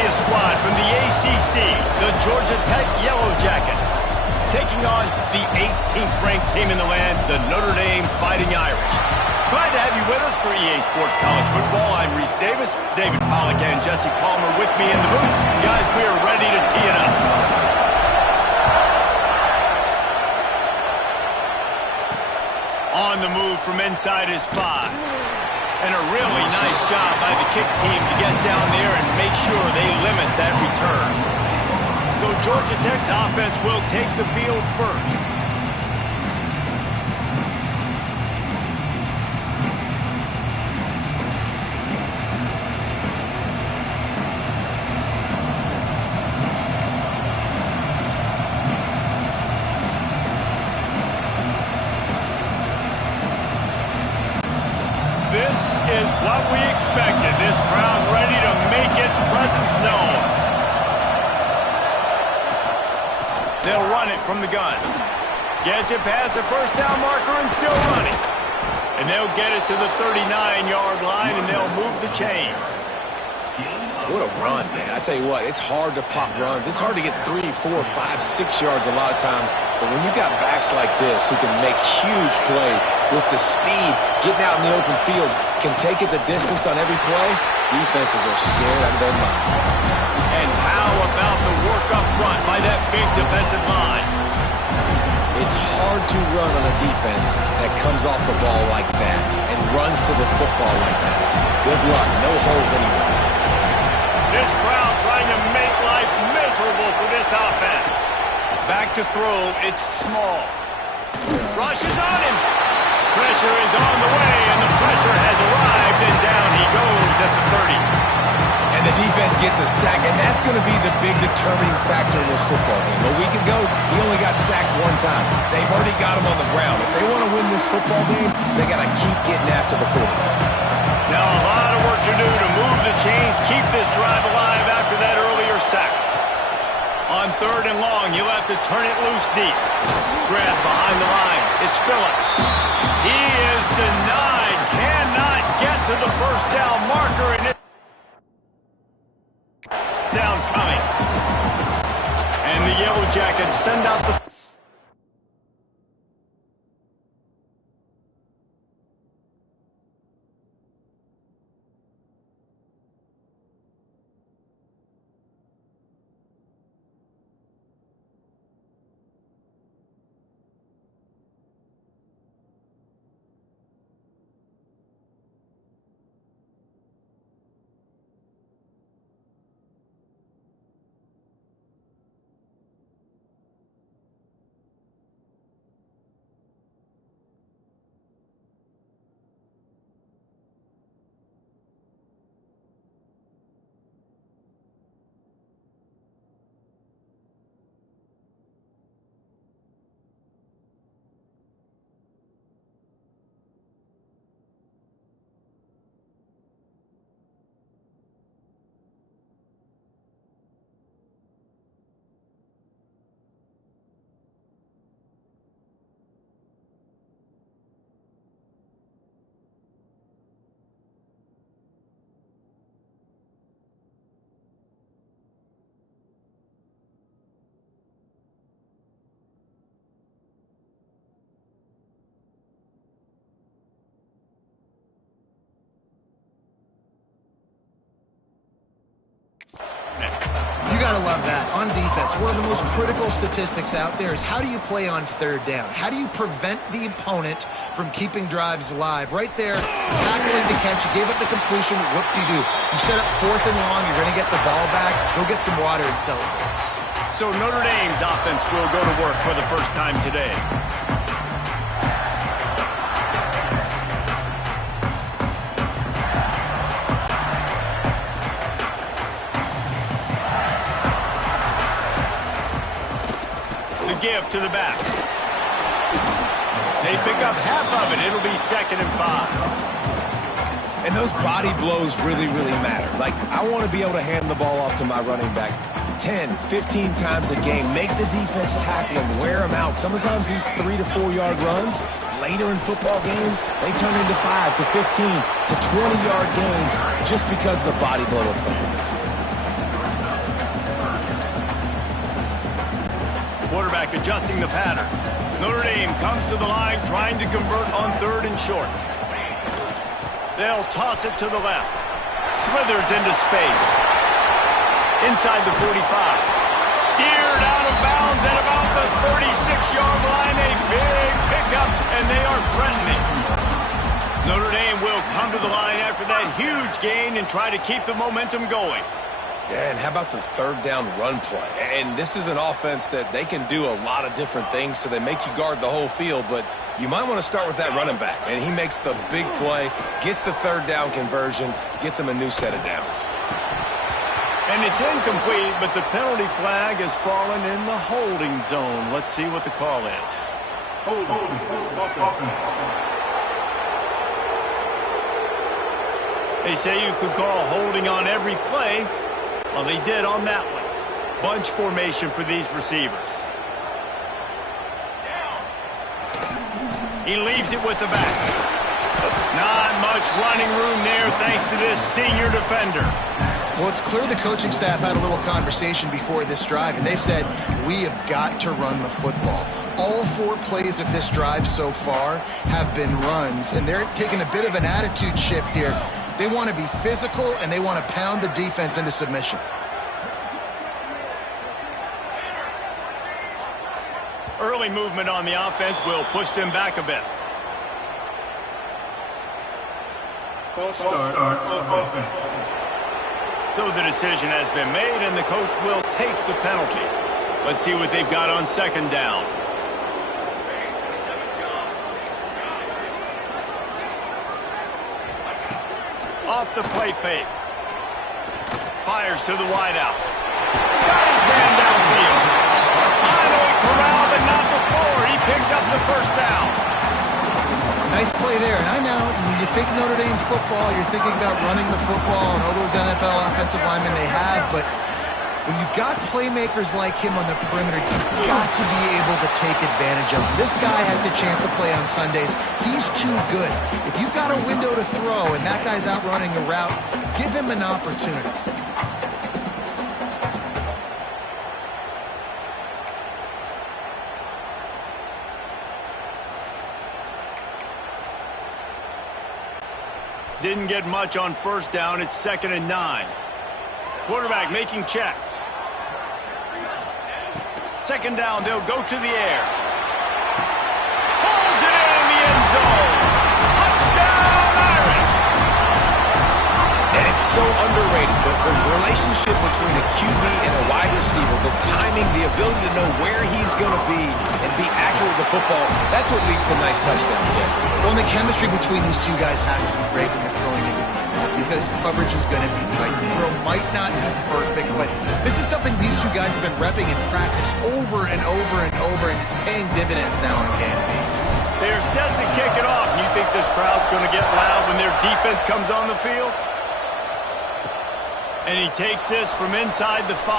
see a squad from the ACC, the Georgia Tech Yellow Jackets, taking on the 18th ranked team in the land, the Notre Dame Fighting Irish. Glad to have you with us for EA Sports College Football. I'm Reese Davis, David Pollack and Jesse Palmer with me in the booth. Guys, we are ready to tee it up. On the move from inside his 5. And a really nice job by the kick team to get down there and make sure they limit that return. So Georgia Tech's offense will take the field first. This is what we expected. This crowd ready to make its presence known. They'll run it from the gun. Gets it past the first down marker and still running. And they'll get it to the 39-yard line and they'll move the chains. What a run, man. I tell you what, it's hard to pop runs. It's hard to get 3, 4, 5, 6 yards a lot of times. But when you got backs like this who can make huge plays with the speed, getting out in the open field, can take it the distance on every play, defenses are scared out of their mind. And how about the work up front by that big defensive line? It's hard to run on a defense that comes off the ball like that and runs to the football like that. Good luck. No holes anywhere. This crowd trying to make life miserable for this offense. Back to throw, it's small. Rush is on him. Pressure is on the way, and the pressure has arrived, and down he goes at the 30. And the defense gets a sack, and that's going to be the big determining factor in this football game. A week ago, he only got sacked 1 time. They've already got him on the ground. If they want to win this football game, they got to keep getting after the quarterback. Now a lot of work to do to move the chains, keep this drive alive after that earlier sack. On 3rd and long, you'll have to turn it loose deep. Grab behind the line. It's Phillips. He is denied. Cannot get to the first down marker. And it's down coming. And the Yellow Jackets send out the... You gotta love that. On defense, one of the most critical statistics out there is how do you play on 3rd down? How do you prevent the opponent from keeping drives alive? Right there, tackling the catch, you gave up the completion, whoop-de-doo. You set up 4th and long, you're gonna get the ball back, go get some water and celebrate. So Notre Dame's offense will go to work for the first time today. Give to the back. They pick up half of it. It'll be 2nd and 5. And those body blows really, really matter. Like, I want to be able to hand the ball off to my running back 10, 15 times a game. Make the defense tackle them, wear them out. Sometimes these 3 to 4 yard runs, later in football games, they turn into 5 to 15 to 20 yard gains just because of the body blow effect. quarterback adjusting the pattern. Notre Dame comes to the line trying to convert on 3rd and short. They'll toss it to the left. Slithers into space. Inside the 45. Steered out of bounds at about the 36-yard line. A big pickup, and they are threatening. Notre Dame will come to the line after that huge gain and try to keep the momentum going. Yeah, and how about the 3rd down run play? And this is an offense that they can do a lot of different things, so they make you guard the whole field, but you might want to start with that running back. And he makes the big play, gets the 3rd down conversion, gets him a new set of downs. And it's incomplete, but the penalty flag has fallen in the holding zone. Let's see what the call is. They say you could call holding on every play. Well, they did on that one. Bunch formation for these receivers. He leaves it with the back. Not much running room there thanks to this senior defender. Well, it's clear the coaching staff had a little conversation before this drive, and they said, we have got to run the football. All 4 plays of this drive so far have been runs, and they're taking a bit of an attitude shift here. They want to be physical, and they want to pound the defense into submission. Early movement on the offense will push them back a bit. False start offense. So the decision has been made, and the coach will take the penalty. Let's see what they've got on 2nd down. Off the play fake. Fires to the wideout. Got his man downfield. Finally corralled, but not before. He picked up the 1st down. Nice play there. And I know when you think Notre Dame football, you're thinking about running the football and all those NFL offensive linemen they have, but when you've got playmakers like him on the perimeter, you've got to be able to take advantage of him. This guy has the chance to play on Sundays. He's too good. If you've got a window to throw and that guy's out running a route, give him an opportunity. Didn't get much on 1st down. It's 2nd and 9. Quarterback making checks. 2nd down, they'll go to the air. Pulls it in the end zone. Touchdown, Irish. And it's so underrated. The relationship between a QB and a wide receiver, the timing, the ability to know where he's going to be and be accurate with the football, that's what leads to nice touchdowns, Jesse. Well, the chemistry between these two guys has to be great when they're throwing into the end, because coverage is going to be tight. The throw might not be perfect, but this is something these two guys have been repping in practice over and over and over, and it's paying dividends now on game B. They're set to kick it off. You think this crowd's going to get loud when their defense comes on the field? And he takes this from inside the 5.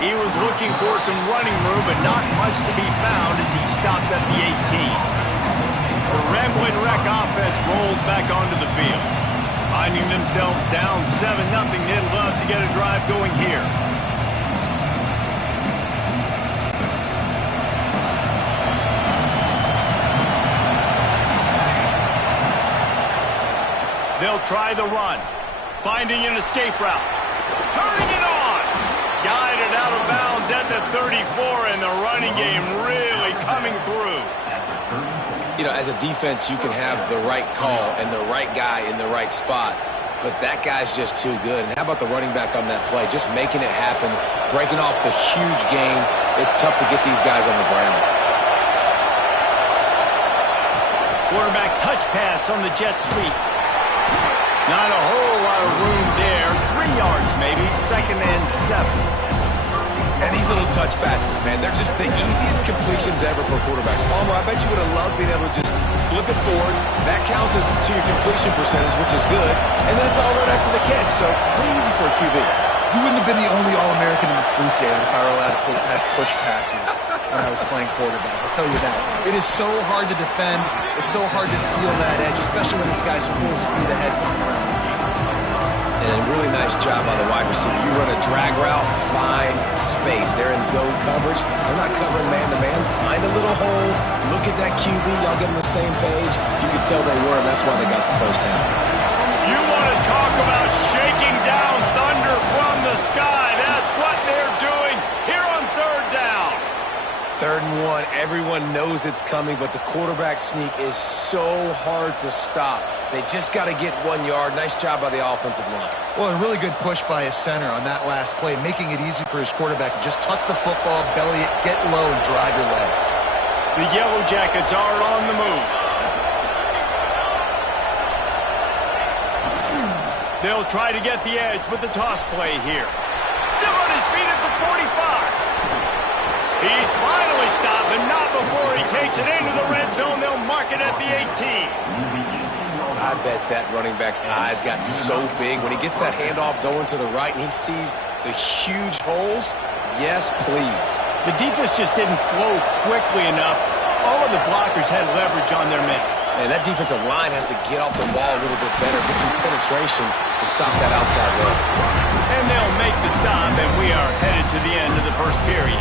He was looking for some running room, but not much to be found as he stopped at the 18. The Ramblin' Wreck offense rolls back onto the field. Finding themselves down 7-0, they'd love to get a drive going here. They'll try the run. Finding an escape route. Turning it on. Guided out of bounds at the 34, and the running game really coming through. You know, as a defense, you can have the right call and the right guy in the right spot, but that guy's just too good. And how about the running back on that play? Just making it happen, breaking off the huge gain. It's tough to get these guys on the ground. Quarterback touch pass on the jet sweep. Not a whole lot of room there. 3 yards maybe, 2nd and 7. And these little touch passes, man, they're just the easiest completions ever for quarterbacks. Palmer, I bet you would have loved being able to just flip it forward. That counts as to your completion percentage, which is good. And then it's all right after the catch, so pretty easy for a QB. You wouldn't have been the only All-American in this booth, David, if I were allowed to have push passes when I was playing quarterback. I'll tell you that. It is so hard to defend. It's so hard to seal that edge, especially when this guy's full speed ahead coming around. And a really nice job by the wide receiver. You run a drag route, find space. They're in zone coverage. They're not covering man-to-man. Find a little hole. Look at that QB. Y'all get on the same page. You can tell they were, and that's why they got the first down. You want to talk about shaking down thunder from the sky. That's what they're doing here on third down. 3rd and 1. Everyone knows it's coming, but the quarterback sneak is so hard to stop. They just got to get 1 yard. Nice job by the offensive line. Well, a really good push by his center on that last play, making it easy for his quarterback to just tuck the football, belly it, get low, and drive your legs. The Yellow Jackets are on the move. They'll try to get the edge with the toss play here. Still on his feet at the 45. He's finally stopped, but not before he takes it into the red zone. They'll mark it at the 18. I bet that running back's eyes got so big when he gets that handoff going to the right and he sees the huge holes. Yes, please. The defense just didn't flow quickly enough. All of the blockers had leverage on their men. And that defensive line has to get off the ball a little bit better, get some penetration to stop that outside run. And they'll make the stop, and we are headed to the end of the first period.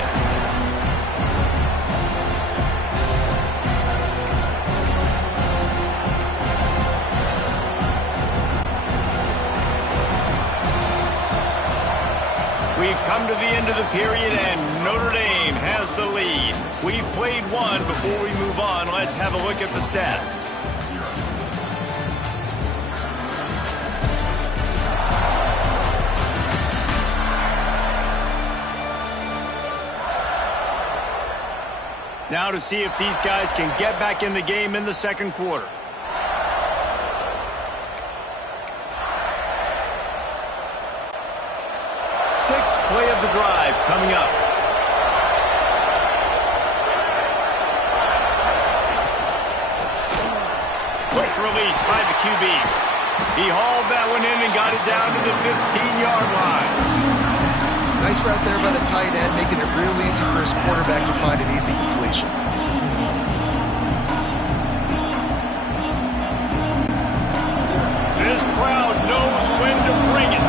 We've come to the end of the period, and Notre Dame has the lead. We've played one. Before we move on, let's have a look at the stats. Now to see if these guys can get back in the game in the second quarter. Sixth play of the drive coming up. Quick release by the QB. He hauled that one in and got it down to the 15-yard line. Nice route there by the tight end, making it real easy for his quarterback to find an easy completion. This crowd knows when to bring it.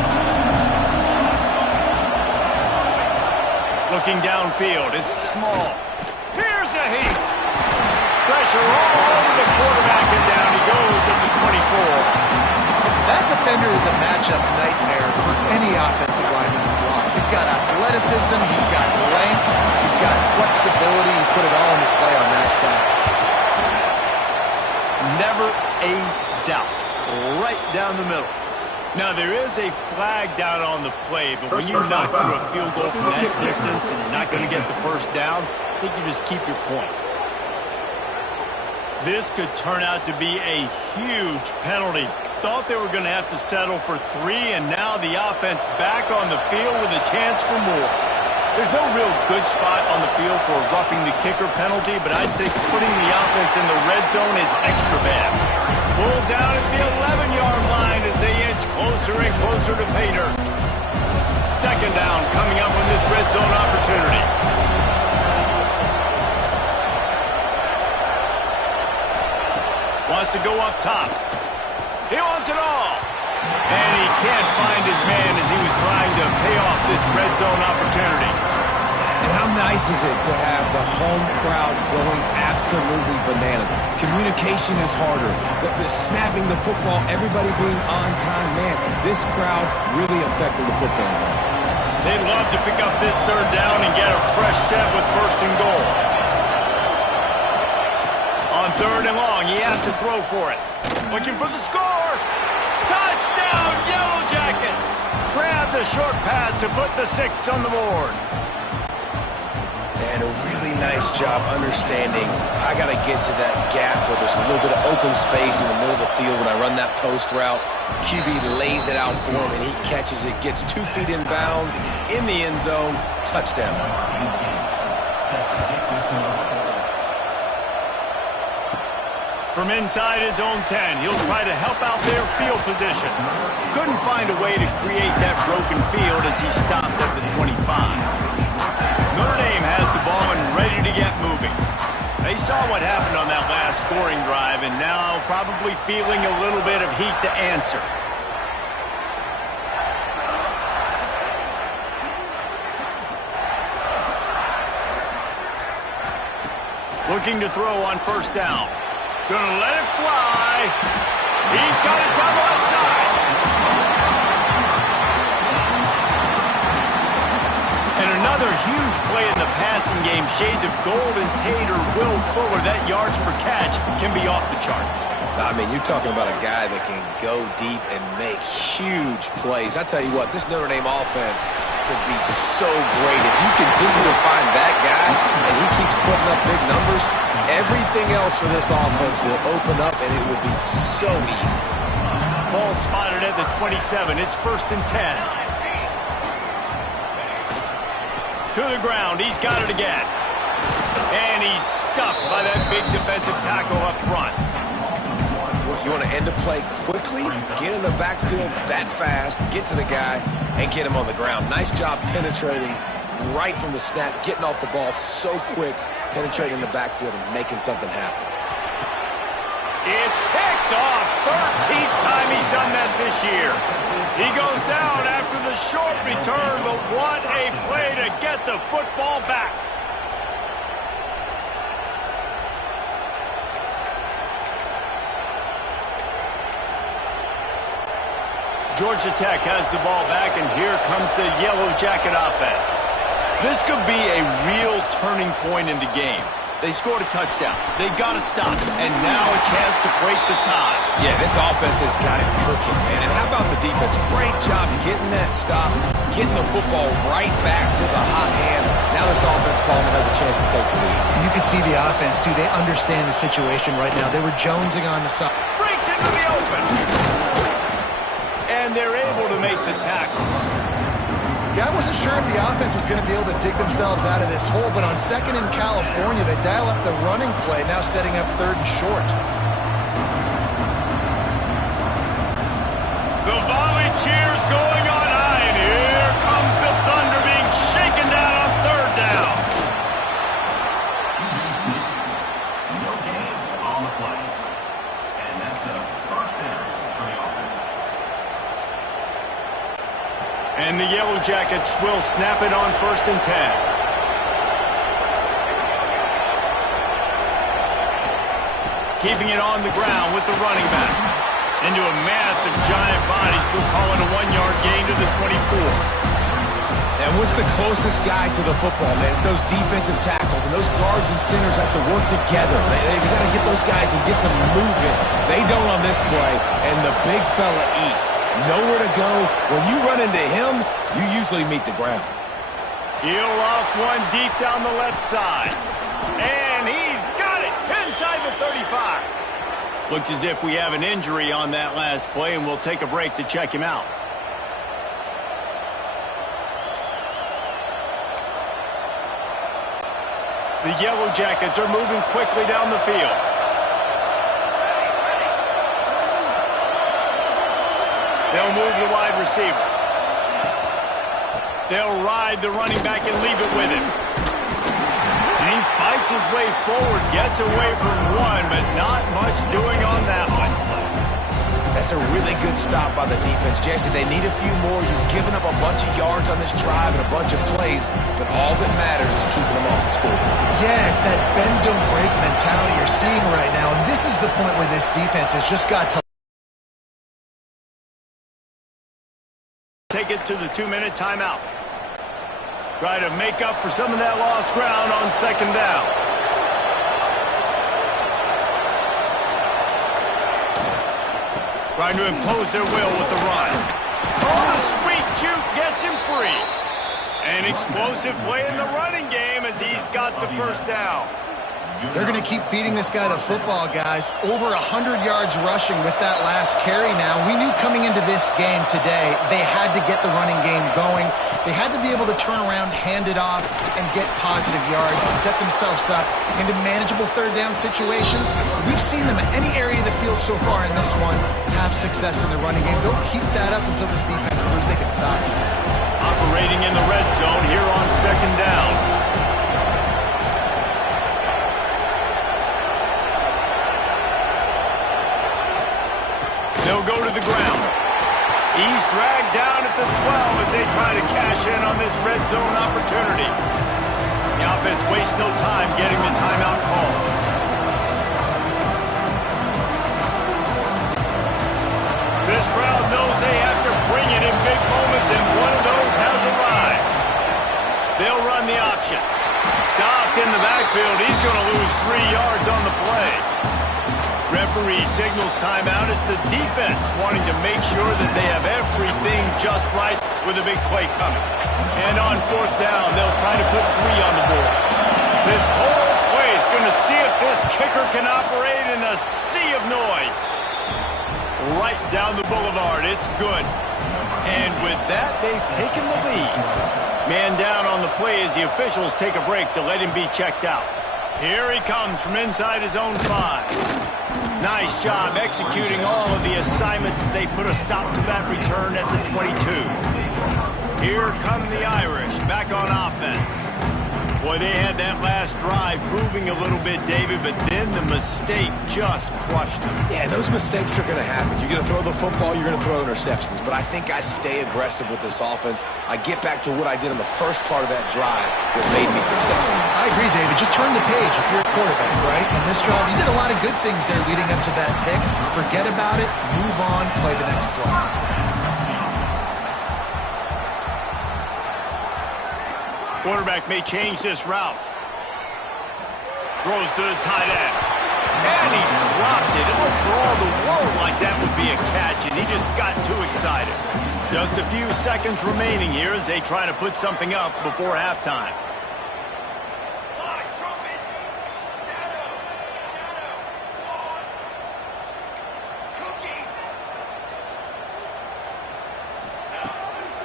Looking downfield, it's small. Here's a heat. Pressure all over the quarterback, and down he goes at the 24. That defender is a matchup nightmare for any offensive lineman to block. He's got athleticism, he's got length, he's got flexibility. He put it all on display on that side. Never a doubt. Right down the middle. Now, there is a flag down on the play, but when you knock through a field goal from that distance and you're not going to get the first down, I think you just keep your points. This could turn out to be a huge penalty. Thought they were going to have to settle for 3, and now the offense back on the field with a chance for more. There's no real good spot on the field for a roughing the kicker penalty, but I'd say putting the offense in the red zone is extra bad. Pulled down at the 11-yard line as they inch closer and closer to pay dirt. Second down coming up on this red zone opportunity. Wants to go up top. He wants it all. And he can't find his man as he was trying to pay off this red zone opportunity. And how nice is it to have the home crowd going absolutely bananas? Communication is harder. The snapping the football, everybody being on time. Man, this crowd really affected the football game. They'd love to pick up this third down and get a fresh set with first and goal. On third and long, he has to throw for it. Looking for the score. Touchdown, Yellow Jackets. Grab the short pass to put the 6 on the board. And a really nice job understanding I got to get to that gap where there's a little bit of open space in the middle of the field when I run that post route. QB lays it out for him, and he catches it, gets 2 feet in bounds, in the end zone, touchdown. From inside his own 10, he'll try to help out their field position. Couldn't find a way to create that broken field as he stopped at the 25. Notre Dame has the ball and ready to get moving. They saw what happened on that last scoring drive and now probably feeling a little bit of heat to answer. Looking to throw on first down. Gonna let it fly. He's got it down the right side. And another huge play in the passing game. Shades of Golden Tate or Will Fuller. That yards per catch can be off the charts. I mean, you're talking about a guy that can go deep and make huge plays. I tell you what, this Notre Dame offense could be so great. If you continue to find that guy and he keeps putting up big numbers, everything else for this offense will open up and it will be so easy. Ball spotted at the 27. It's 1st and 10. To the ground. He's got it again. And he's stuffed by that big defensive tackle up front. You want to end a play quickly, get in the backfield that fast, get to the guy, and get him on the ground. Nice job penetrating right from the snap, getting off the ball so quick, penetrating the backfield and making something happen. It's picked off. 13th time he's done that this year. He goes down after the short return, but what a play to get the football back. Georgia Tech has the ball back, and here comes the Yellow Jacket offense. This could be a real turning point in the game. They scored a touchdown. They got to stop, and now a chance to break the tie. Yeah, this offense has got it cooking, man. And how about the defense? Great job getting that stop, getting the football right back to the hot hand. Now this offense, Paul, has a chance to take the lead. You can see the offense, too. They understand the situation right now. They were jonesing on the side. Breaks into the open. And they're able to make the tackle. Yeah, I wasn't sure if the offense was going to be able to dig themselves out of this hole, but on 2nd in California, they dial up the running play, now setting up 3rd and short. The volley cheers going on high, and here comes the Thunder being shaken down on 3rd down. No gain on the play. And that's a first down for the offense. And the Yellow Jackets will snap it on 1st and 10. Keeping it on the ground with the running back. Into a massive giant body, still calling a 1-yard gain to the 24. And what's the closest guy to the football, man? It's those defensive tackles, and those guards and centers have to work together. They got to get those guys and get some movement. They don't on this play, and the big fella eats. Nowhere to go. When you run into him, you usually meet the ground. He'll off one deep down the left side. And he's got it inside the 35. Looks as if we have an injury on that last play, and we'll take a break to check him out. The Yellow Jackets are moving quickly down the field. They'll move the wide receiver. They'll ride the running back and leave it with him. And he fights his way forward, gets away from one, but not much doing on that one. That's a really good stop by the defense. Jesse, they need a few more. You've given up a bunch of yards on this drive and a bunch of plays, but all that matters is keeping them off the scoreboard. Yeah, it's that bend, don't break mentality you're seeing right now, and this is the point where this defense has just got to take it to the 2-minute timeout. Try to make up for some of that lost ground on 2nd down. Trying to impose their will with the run. Oh, the sweet juke gets him free. An explosive play in the running game as he's got the 1st down. They're going to keep feeding this guy the football, guys. Over 100 yards rushing with that last carry now. We knew coming into this game today they had to get the running game going. They had to be able to turn around, hand it off, and get positive yards and set themselves up into manageable 3rd down situations. We've seen them in any area of the field so far in this one have success in the running game. They'll keep that up until this defense proves they can stop it. Operating in the red zone here on 2nd down. They'll go to the ground. He's dragged down at the 12 as they try to cash in on this red zone opportunity. The offense wastes no time getting the timeout call. This crowd knows they have to bring it in big moments, and one of those has arrived. They'll run the option. Stopped in the backfield. He's going to lose 3 yards on the play. Referee signals timeout. It's the defense wanting to make sure that they have everything just right with a big play coming. And on 4th down, they'll try to put 3 on the board. This whole place is going to see if this kicker can operate in a sea of noise. Right down the boulevard. It's good. And with that, they've taken the lead. Man down on the play as the officials take a break to let him be checked out. Here he comes from inside his own 5. Nice job executing all of the assignments as they put a stop to that return at the 22. Here come the Irish back on offense. Boy, they had that last drive moving a little bit, David, but then the mistake just crushed them. Yeah, those mistakes are going to happen. You're going to throw the football, you're going to throw interceptions. But I think I stay aggressive with this offense. I get back to what I did in the first part of that drive that made me successful. I agree, David. Just turn the page if you're a quarterback, right? In this drive, you did a lot of good things there leading up to that pick. Forget about it, move on, play the next play. Quarterback may change this route. Throws to the tight end. And he dropped it. It looked for all the world like that would be a catch, and he just got too excited. Just a few seconds remaining here as they try to put something up before halftime.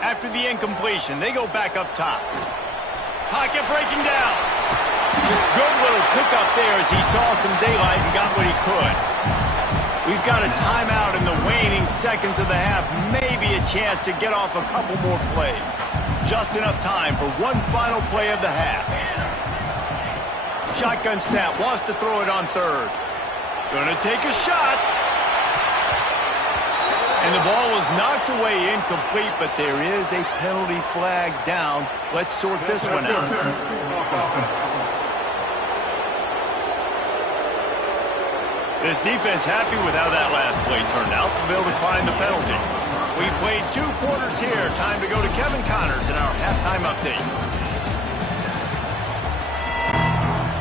After the incompletion, they go back up top. Pocket breaking down. Good little pickup there as he saw some daylight and got what he could. We've got a timeout in the waning seconds of the half. Maybe a chance to get off a couple more plays. Just enough time for one final play of the half. Shotgun snap. Wants to throw it on 3rd. Gonna take a shot. And the ball was knocked away incomplete, but there is a penalty flag down. Let's sort this one out. This defense happy with how that last play turned out, so they'll decline the penalty. We played 2 quarters here. Time to go to Kevin Connors in our halftime update.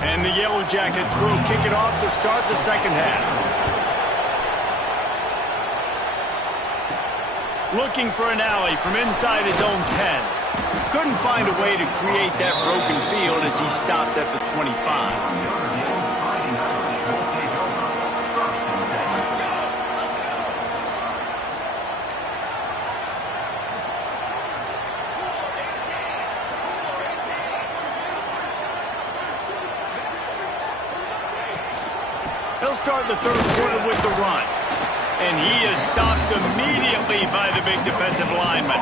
And the Yellow Jackets will kick it off to start the second half. Looking for an alley from inside his own 10. Couldn't find a way to create that broken field as he stopped at the 25. They'll start the 3rd quarter with the run. And he is stopped immediately by the big defensive lineman.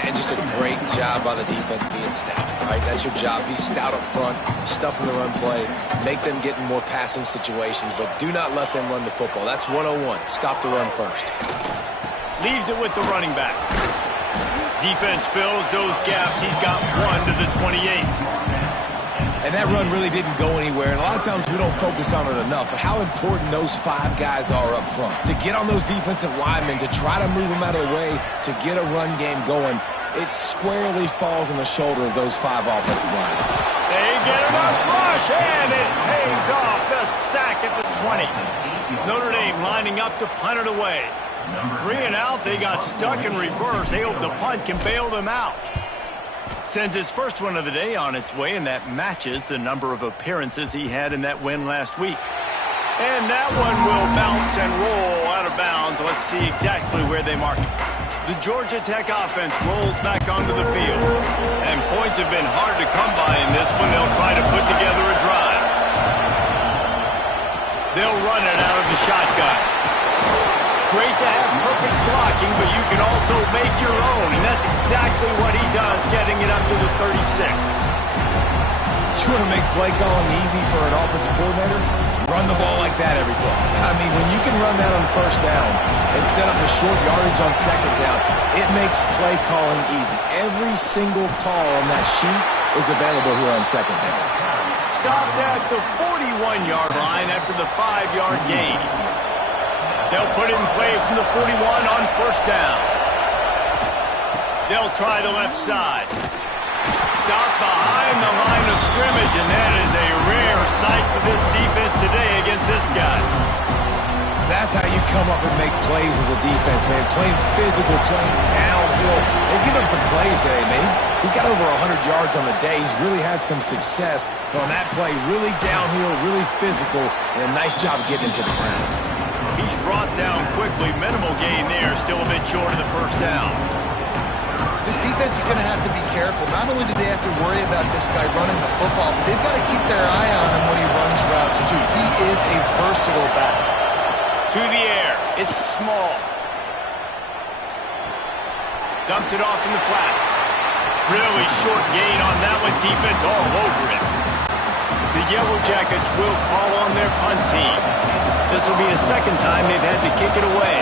And just a great job by the defense being stout, right? That's your job. Be stout up front, stuff in the run play, make them get in more passing situations, but do not let them run the football. That's 101. Stop the run first. Leaves it with the running back. Defense fills those gaps. He's got 1 to the 28. And that run really didn't go anywhere. And a lot of times we don't focus on it enough. But how important those 5 guys are up front. To get on those defensive linemen, to try to move them out of the way, to get a run game going, it squarely falls on the shoulder of those 5 offensive linemen. They get it up rush, and it pays off. The sack at the 20. Notre Dame lining up to punt it away. 3 and out. They got stuck in reverse. They hope the punt can bail them out. Sends his first one of the day on its way, and that matches the number of appearances he had in that win last week. And that one will bounce and roll out of bounds. Let's see exactly where they mark it. The Georgia Tech offense rolls back onto the field. And points have been hard to come by in this one. They'll try to put together a drive. They'll run it out of the shotgun. Great to have perfect blocking, but you can also make your own, and that's exactly what he does, getting it up to the 36. You want to make play calling easy for an offensive coordinator? Run the ball like that every play. I mean, when you can run that on first down and set up a short yardage on second down, it makes play calling easy. Every single call on that sheet is available here on second down. Stopped at the 41-yard line after the 5-yard gain. They'll put it in play from the 41 on first down. They'll try the left side. Stopped behind the line of scrimmage, and that is a rare sight for this defense today against this guy. That's how you come up and make plays as a defense, man. Playing physical, playing downhill. They've given him some plays today, man. He's got over 100 yards on the day. He's really had some success. But on that play, really downhill, really physical, and a nice job getting him to the ground. He's brought down quickly. Minimal gain there. Still a bit short of the first down. This defense is going to have to be careful. Not only do they have to worry about this guy running the football, but they've got to keep their eye on him when he runs routes, too. He is a versatile back. To the air. It's small. Dumps it off in the flats. Really short gain on that one. Defense all over it. The Yellow Jackets will call on their punt team. This will be the second time they've had to kick it away.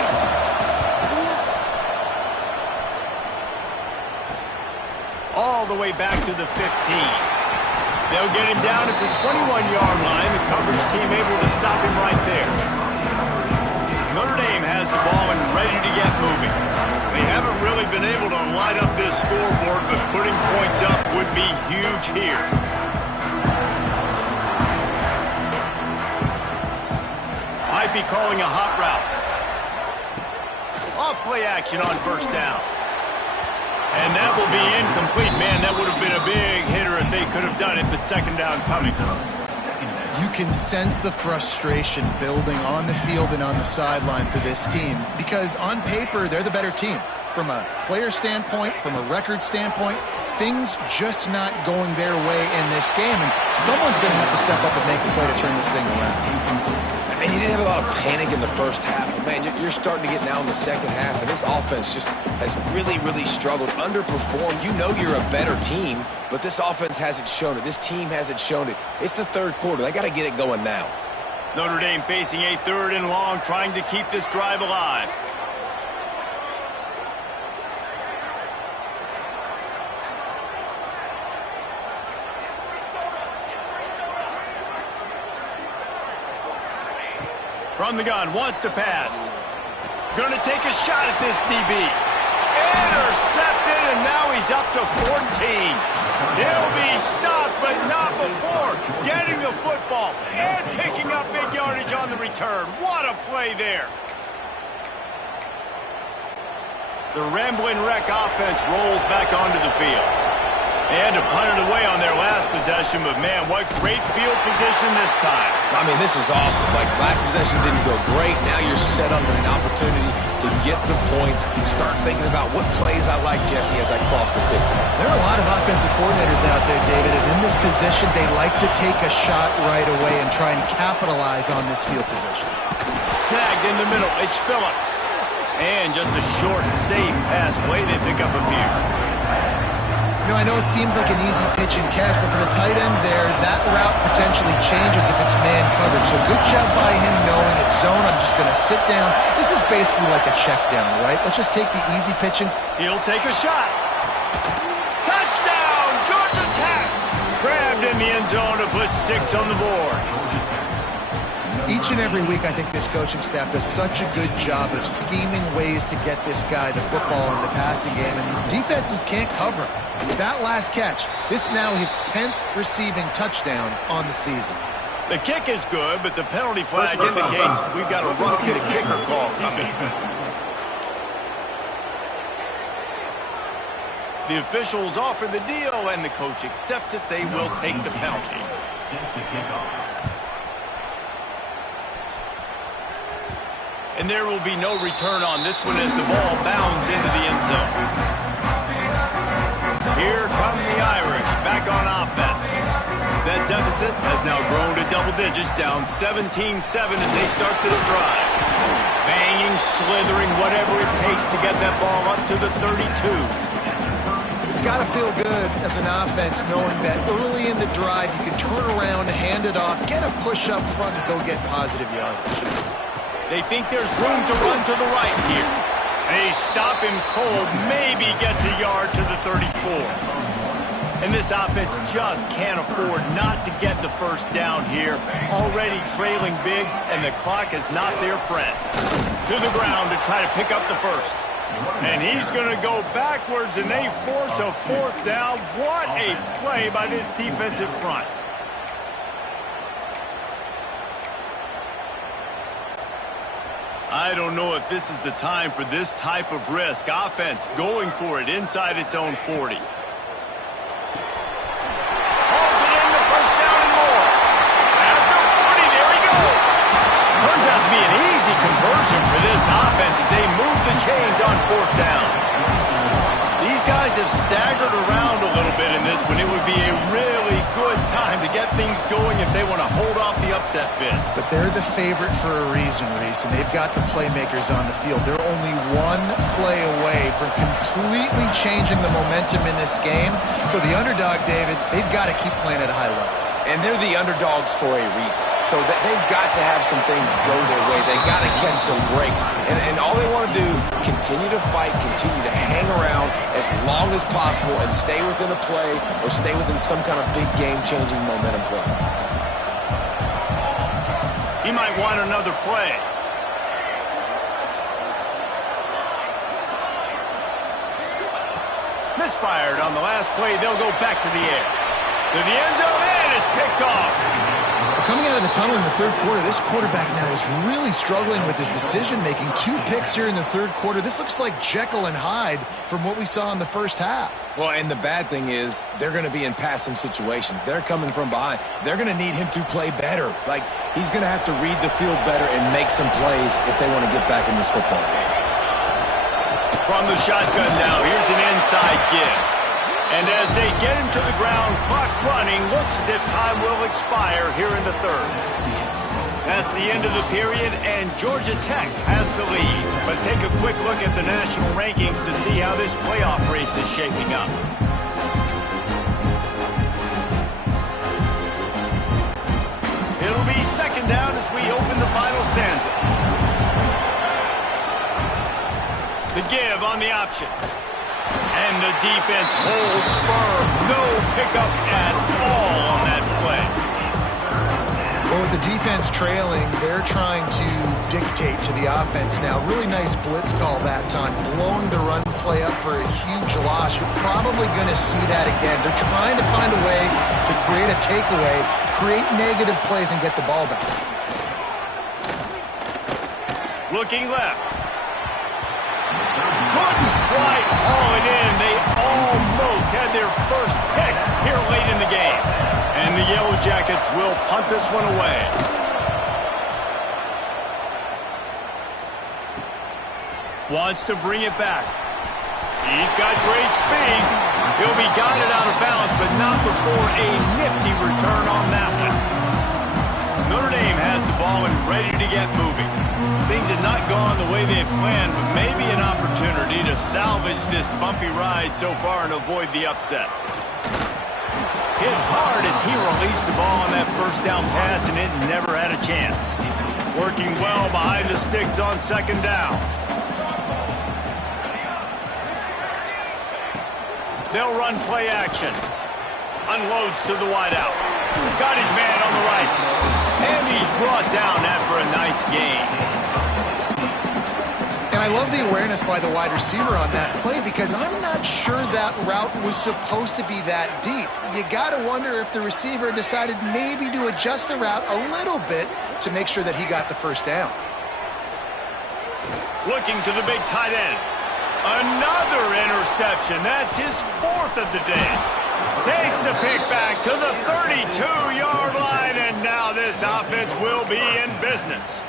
All the way back to the 15. They'll get him down at the 21-yard line. The coverage team able to stop him right there. Notre Dame has the ball and ready to get moving. They haven't really been able to light up this scoreboard, but putting points up would be huge here. Might be calling a hot route. Off play action on first down. And that will be incomplete. Man, that would have been a big hitter if they could have done it, but second down coming. You can sense the frustration building on the field and on the sideline for this team because on paper, they're the better team. From a player standpoint, from a record standpoint, things just not going their way in this game. And someone's going to have to step up and make a play to turn this thing around. And you didn't have a lot of panic in the first half. But man, you're starting to get now in the second half, and this offense just has really, really struggled, underperformed. You know you're a better team, but this offense hasn't shown it. This team hasn't shown it. It's the third quarter. They got to get it going now. Notre Dame facing a 3rd and long, trying to keep this drive alive. From the gun, wants to pass. Gonna take a shot at this DB. Intercepted, and now he's up to 14. He'll be stopped, but not before getting the football and picking up big yardage on the return. What a play there. The Rambling Wreck offense rolls back onto the field. And to punt it away on their last possession, but man, what great field position this time. I mean, this is awesome. Like, last possession didn't go great. Now you're set up with an opportunity to get some points. Start thinking about what plays I like, Jesse, as I cross the 50. There are a lot of offensive coordinators out there, David, and in this position, they like to take a shot right away and try and capitalize on this field position. Snagged in the middle, it's Phillips. And just a short, safe pass play. They pick up a few. You know, I know it seems like an easy pitch and catch, but for the tight end there, that route potentially changes if it's man coverage. So good job by him knowing it's zone. I'm just going to sit down. This is basically like a check down, right? Let's just take the easy pitching. He'll take a shot. Touchdown, Georgia Tech. Grabbed in the end zone to put 6 on the board. Each and every week, I think this coaching staff does such a good job of scheming ways to get this guy the football in the passing game, and defenses can't cover him. With that last catch, this now his 10th receiving touchdown on the season. The kick is good, but the penalty flag indicates we've got a roughing the kicker call coming. The officials offer the deal, and the coach accepts it. They will take the penalty. And there will be no return on this one as the ball bounds into the end zone. Here come the Irish back on offense. That deficit has now grown to double digits, down 17-7 as they start this drive. Banging, slithering, whatever it takes to get that ball up to the 32. It's got to feel good as an offense knowing that early in the drive you can turn around, hand it off, get a push up front, and go get positive yardage. They think there's room to run to the right here. They stop him cold, maybe gets a yard to the 34. And this offense just can't afford not to get the first down here. Already trailing big, and the clock is not their friend. To the ground to try to pick up the first. And he's going to go backwards, and they force a fourth down. What a play by this defensive front. I don't know if this is the time for this type of risk. Offense going for it inside its own 40. Hauls it in the first down and more. At the 40, there he goes. Turns out to be an easy conversion for this offense as they move the chains on fourth down. These guys have staggered around a little bit in this one. It would be a really good time to get things going if they want to hold off the upset bid. But they're the favorite for a reason, Reese, and they've got the playmakers on the field. They're only one play away from completely changing the momentum in this game. So the underdog, David, they've got to keep playing at a high level. And they're the underdogs for a reason. So they've got to have some things go their way. They've got to catch some breaks. And all they want to do, continue to fight, continue to hang around as long as possible and stay within a play or stay within some kind of big game-changing momentum play. He might want another play. Misfired on the last play. They'll go back to the air. To the end zone, and it's picked off. Coming out of the tunnel in the third quarter, this quarterback now is really struggling with his decision-making. 2 picks here in the third quarter. This looks like Jekyll and Hyde from what we saw in the first half. Well, and the bad thing is they're going to be in passing situations. They're coming from behind. They're going to need him to play better. Like, he's going to have to read the field better and make some plays if they want to get back in this football game. From the shotgun now, here's an inside give. And as they get him to the ground, clock running, looks as if time will expire here in the third. That's the end of the period, and Georgia Tech has the lead. Let's take a quick look at the national rankings to see how this playoff race is shaping up. It'll be second down as we open the final stanza. The give on the option. And the defense holds firm. No pickup at all on that play. Well, with the defense trailing, they're trying to dictate to the offense now. Really nice blitz call that time, blowing the run play up for a huge loss. You're probably going to see that again. They're trying to find a way to create a takeaway, create negative plays, and get the ball back. Looking left. Couldn't quite haul it in. They almost had their first pick here late in the game. And the Yellow Jackets will punt this one away. Wants to bring it back. He's got great speed. He'll be guided out of bounds, but not before a nifty return on that one. Notre Dame has the ball and ready to get moving. Things have not gone the way they had planned, but maybe an opportunity to salvage this bumpy ride so far and avoid the upset. Hit hard as he released the ball on that first down pass, and it never had a chance. Working well behind the sticks on second down. They'll run play action. Unloads to the wideout. Got his man on the right. And he's brought down after a nice gain. And I love the awareness by the wide receiver on that play because I'm not sure that route was supposed to be that deep. You got to wonder if the receiver decided maybe to adjust the route a little bit to make sure that he got the first down. Looking to the big tight end. Another interception. That's his fourth of the day. Takes the pick back to the 32-yard line, and now this offense will be in business.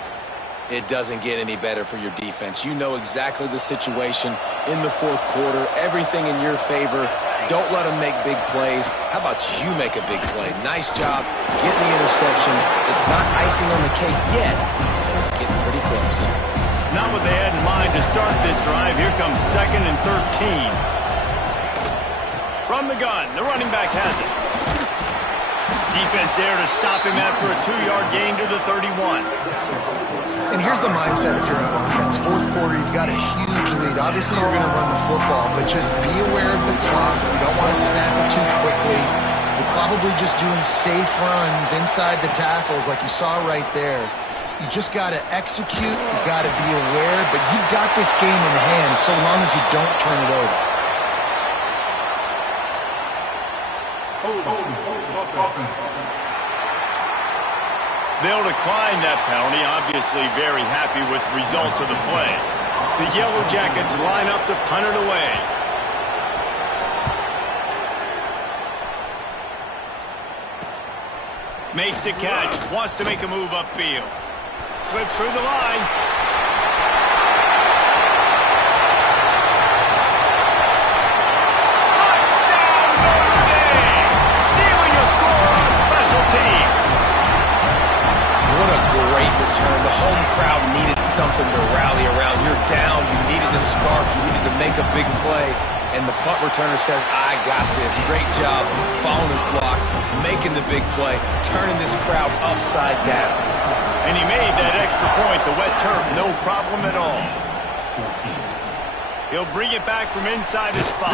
It doesn't get any better for your defense. You know exactly the situation in the fourth quarter. Everything in your favor. Don't let them make big plays. How about you make a big play? Nice job getting the interception. It's not icing on the cake yet, but it's getting pretty close. Not what they had in mind to start this drive. Here comes 2nd and 13. From the gun, the running back has it. Defense there to stop him after a 2-yard gain to the 31. And here's the mindset if you're on offense. Fourth quarter, you've got a huge lead. Obviously, you're going to run the football, but just be aware of the clock. You don't want to snap it too quickly. You're probably just doing safe runs inside the tackles like you saw right there. You just got to execute. You got to be aware, but you've got this game in hand so long as you don't turn it over. They'll decline that penalty, obviously very happy with the results of the play. The Yellow Jackets line up to punt it away. Makes the catch, wants to make a move upfield. Slips through the line. Touchdown, Notre Dame! Stealing a score on special teams. What a great return. The home crowd needed something to rally around. You're down. You needed a spark. You needed to make a big play. And the punt returner says, I got this. Great job following his blocks, making the big play, turning this crowd upside down. And he made that extra point, the wet turf, no problem at all. He'll bring it back from inside his 5.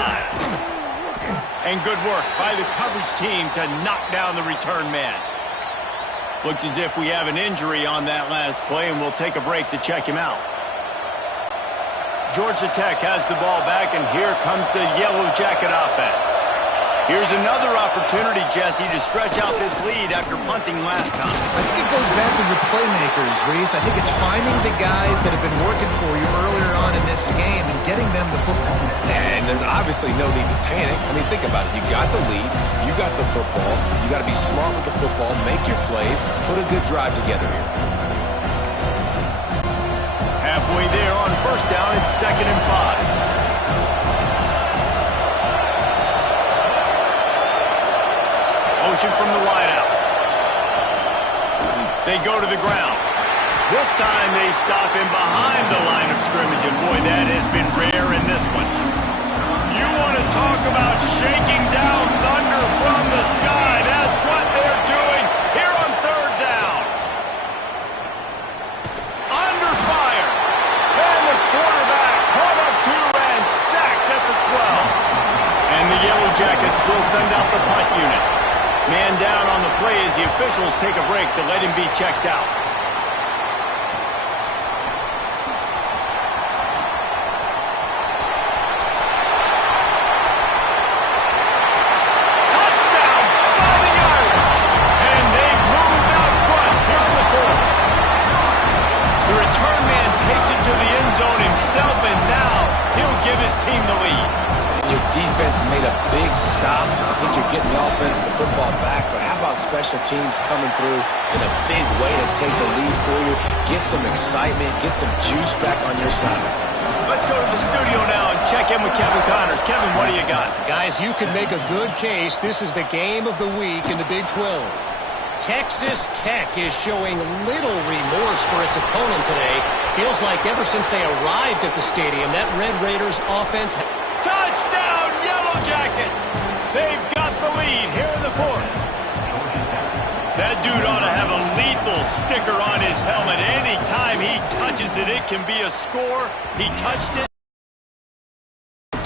And good work by the coverage team to knock down the return man. Looks as if we have an injury on that last play, and we'll take a break to check him out. Georgia Tech has the ball back, and here comes the Yellow Jacket offense. Here's another opportunity, Jesse, to stretch out this lead after punting last time. I think it goes back to your playmakers, Reese. I think it's finding the guys that have been working for you earlier on in this game and getting them the football. And there's obviously no need to panic. I mean, think about it. You got the lead. You got the football. You got to be smart with the football, make your plays, put a good drive together here. Halfway there on first down, it's 2nd and 5. Motion from the wideout. They go to the ground. This time they stop him behind the line of scrimmage, and boy, that has been rare in this one. You want to talk about shaking down thunder from the sky. That's what they're doing here on 3rd down. Under fire. And the quarterback caught up to and sacked at the 12. And the Yellow Jackets will send out the punt unit. Man down on the play as the officials take a break to let him be checked out. Touchdown, Fighting Irish! And they've moved out front here in the 4th. The return man takes it to the end zone himself, and now he'll give his team the lead. Your defense made a big stop. I think you're getting the offense, the football back, but how about special teams coming through in a big way to take the lead for you, get some excitement, get some juice back on your side. Let's go to the studio now and check in with Kevin Connors. Kevin, what do you got? Guys, you can make a good case. This is the game of the week in the Big 12. Texas Tech is showing little remorse for its opponent today. Feels like ever since they arrived at the stadium, that Red Raiders offense... Touchdown, Yellow Jackets! They've got the lead here in the 4th. That dude ought to have a lethal sticker on his helmet. Anytime he touches it, it can be a score. He touched it.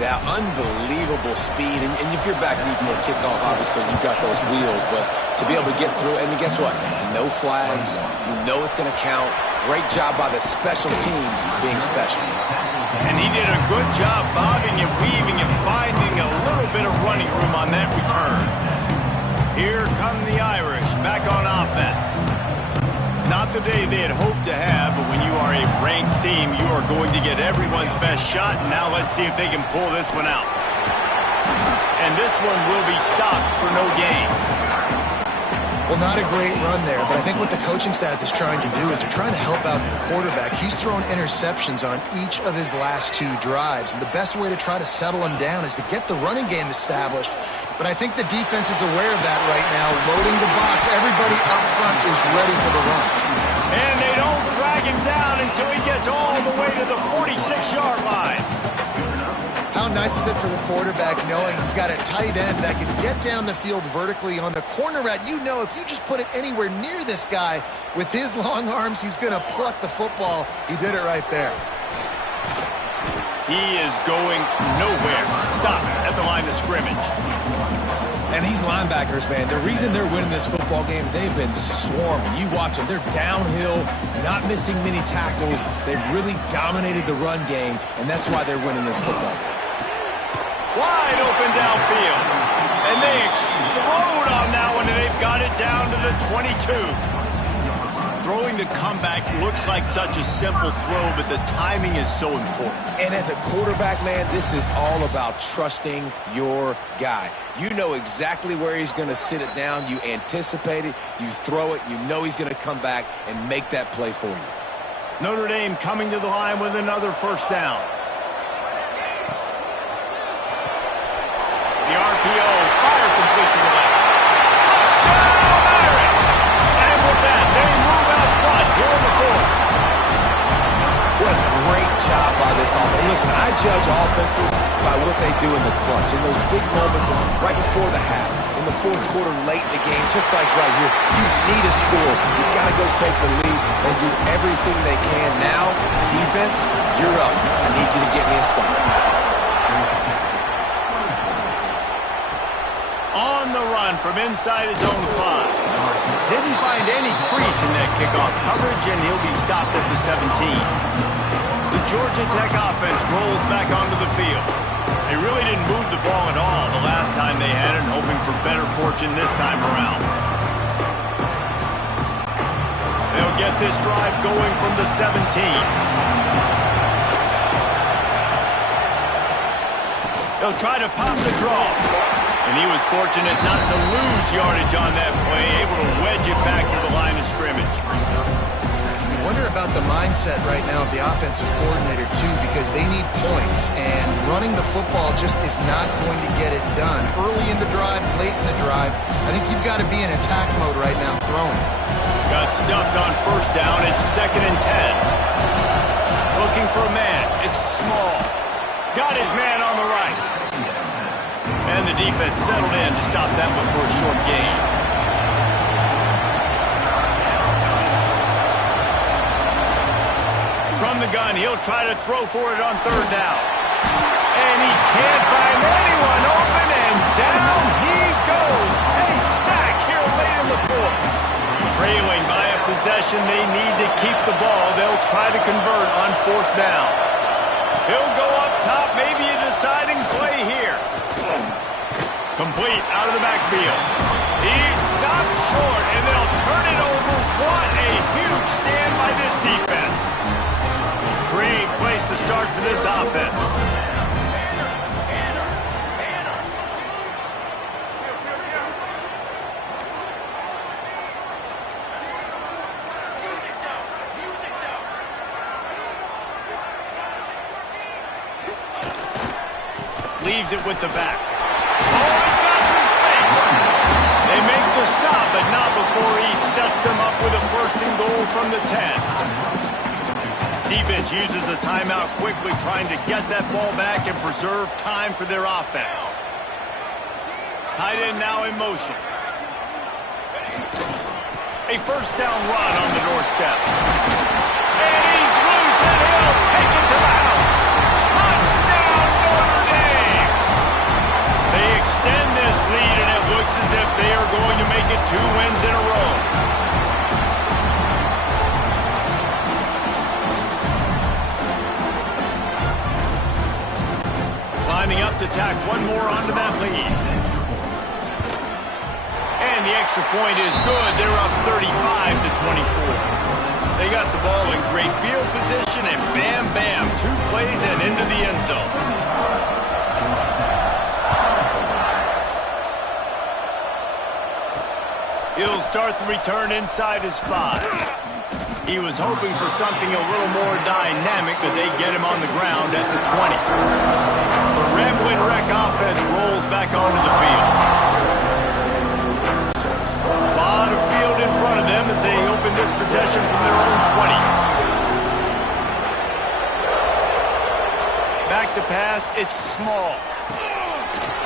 Unbelievable speed, and if you're back deep for a kickoff, obviously you've got those wheels, but to be able to get through, and guess what? No flags. You know it's going to count. Great job by the special teams being special. And he did a good job bobbing and weaving and finding a little bit of running room on that return. Here come the Irish back on offense. Not the day they had hoped to have, but when you are a ranked team, you are going to get everyone's best shot. And now let's see if they can pull this one out. And this one will be stopped for no gain. Well, not a great run there, but I think what the coaching staff is trying to do is they're trying to help out the quarterback. He's thrown interceptions on each of his last 2 drives, and the best way to try to settle him down is to get the running game established. But I think the defense is aware of that right now, loading the box. Everybody up front is ready for the run. And they don't drag him down until he gets all the way to the 46-yard line. How nice is it for the quarterback knowing he's got a tight end that can get down the field vertically on the corner route? You know, if you just put it anywhere near this guy with his long arms, he's going to pluck the football. He did it right there. He is going nowhere. Stop at the line of scrimmage. And these linebackers, man, the reason they're winning this football game is they've been swarming. You watch them. They're downhill, not missing many tackles. They've really dominated the run game, and that's why they're winning this football game. Wide open downfield. And they explode on that one, and they've got it down to the 22. Throwing the comeback looks like such a simple throw, but the timing is so important. And as a quarterback, man, this is all about trusting your guy. You know exactly where he's going to sit it down. You anticipate it. You throw it. You know he's going to come back and make that play for you. Notre Dame coming to the line with another first down. The RPO fire complete to the left. Touchdown, Irish! And with that, they move out front here in the fourth. What a great job by this offense. And listen, I judge offenses by what they do in the clutch, in those big moments right before the half, in the fourth quarter, late in the game, just like right here. You need a score. You got to go take the lead and do everything they can. Now, defense, you're up. I need you to get me a stop. On the run from inside his own 5. Didn't find any crease in that kickoff coverage, and he'll be stopped at the 17. The Georgia Tech offense rolls back onto the field. They really didn't move the ball at all the last time they had it, hoping for better fortune this time around. They'll get this drive going from the 17. They'll try to pop the draw. And he was fortunate not to lose yardage on that play, able to wedge it back to the line of scrimmage. You wonder about the mindset right now of the offensive coordinator, too, because they need points, and running the football just is not going to get it done. Early in the drive, late in the drive, I think you've got to be in attack mode right now throwing. Got stuffed on first down. It's 2nd and 10. Looking for a man. It's small. Got his man on the right. And the defense settled in to stop that one for a short gain. From the gun, he'll try to throw for it on 3rd down. And he can't find anyone open, and down he goes. A sack here late in the 4th. Trailing by a possession, they need to keep the ball. They'll try to convert on 4th down. He'll go up top, maybe a deciding play here. Complete out of the backfield. He's stopped short, and they'll turn it over. What a huge stand by this defense. Great place to start for this offense. Leaves it with the back. Oh, he's got some space. They make the stop, but not before he sets them up with a 1st and goal from the 10. Defense uses a timeout quickly, trying to get that ball back and preserve time for their offense. Tight end now in motion. A 1st down run on the doorstep. And he's loose, and he'll take it to the house. Touchdown, Notre Dame! They extend this lead, and it looks as if they are going to make it 2 wins in a row. Lining up to tack one more onto that lead. And the extra point is good. They're up 35-24. They got the ball in great field position, and bam, bam, 2 plays and into the end zone. He'll start the return inside his 5. He was hoping for something a little more dynamic, but they get him on the ground at the 20. The Ramblin' Wreck offense rolls back onto the field. A lot of field in front of them as they open this possession from their own 20. Back to pass, it's small.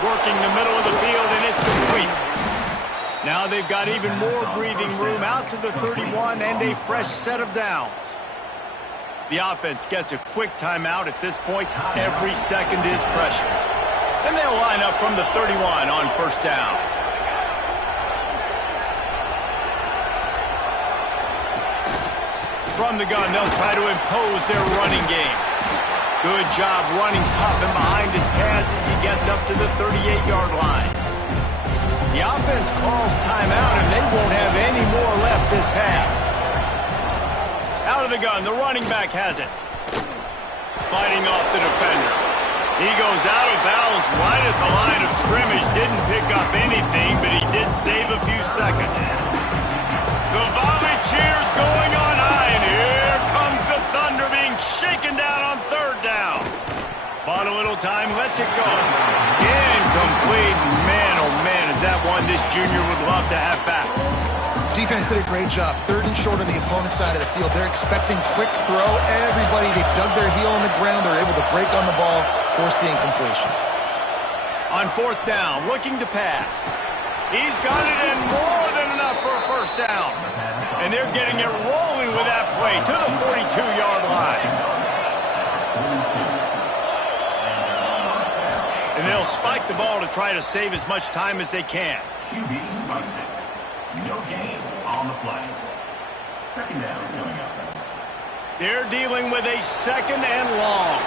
Working the middle of the field, and it's complete. Now they've got even more breathing room out to the 31 and a fresh set of downs. The offense gets a quick timeout at this point. Every second is precious. And they'll line up from the 31 on first down. From the gun, they'll try to impose their running game. Good job running tough and behind his pads as he gets up to the 38-yard line. The offense calls timeout, and they won't have any more left this half. Out of the gun, the running back has it. Fighting off the defender. He goes out of bounds right at the line of scrimmage. Didn't pick up anything, but he did save a few seconds. The volley cheers going on high, and here comes the Thunder being shaken down on third down. Bought a little time, lets it go. Incomplete. Man, oh man, is that one this junior would love to have back. Defense did a great job. Third and short on the opponent's side of the field. They're expecting quick throw. Everybody, they dug their heel on the ground. They're able to break on the ball, force the incompletion. On fourth down, looking to pass. He's got it in more than enough for a first down. And they're getting it rolling with that play to the 42-yard line. And they'll spike the ball to try to save as much time as they can. QB spikes it. No gain on the play. Second down coming up. They're dealing with a second and long.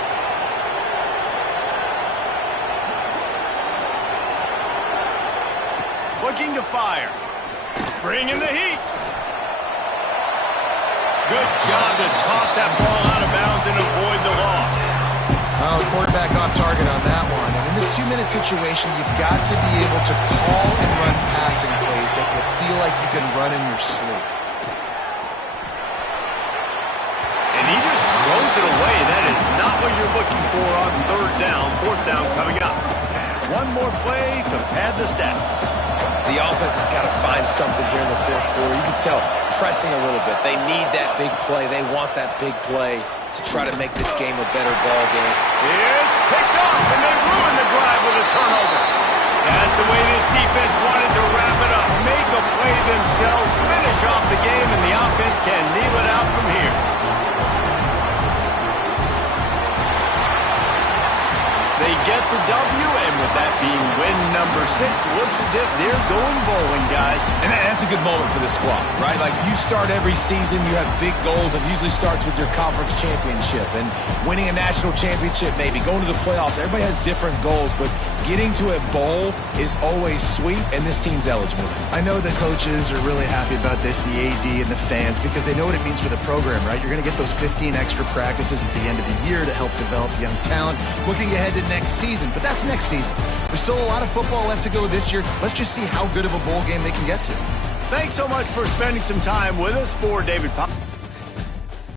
Looking to fire. Bringing the heat. Good job to toss that ball out of bounds and avoid the loss. Oh, the quarterback off target on that one. And in this 2-minute situation, you've got to be able to call and run passing plays that you feel like you can run in your sleep. And he just throws it away. That is not what you're looking for on third down. Fourth down coming up. One more play to pad the stats. The offense has got to find something here in the fourth quarter. You can tell, pressing a little bit. They need that big play. They want that big play to try to make this game a better ball game. It's picked off, and they ruin the drive with a turnover. That's the way this defense wanted to wrap it up. Make a play themselves, finish off the game, and the offense can kneel it out from here. They get the W, and with that being win number 6, looks as if they're going bowling, guys. And that's a good moment for the squad, right? Like, you start every season, you have big goals. It usually starts with your conference championship and winning a national championship, maybe going to the playoffs. Everybody has different goals, but getting to a bowl is always sweet, and this team's eligible. I know the coaches are really happy about this, the AD and the fans, because they know what it means for the program, right? You're going to get those 15 extra practices at the end of the year to help develop young talent. Looking ahead to next season, but that's next season. There's still a lot of football left to go this year. Let's just see how good of a bowl game they can get to. Thanks so much for spending some time with us. For David Pop.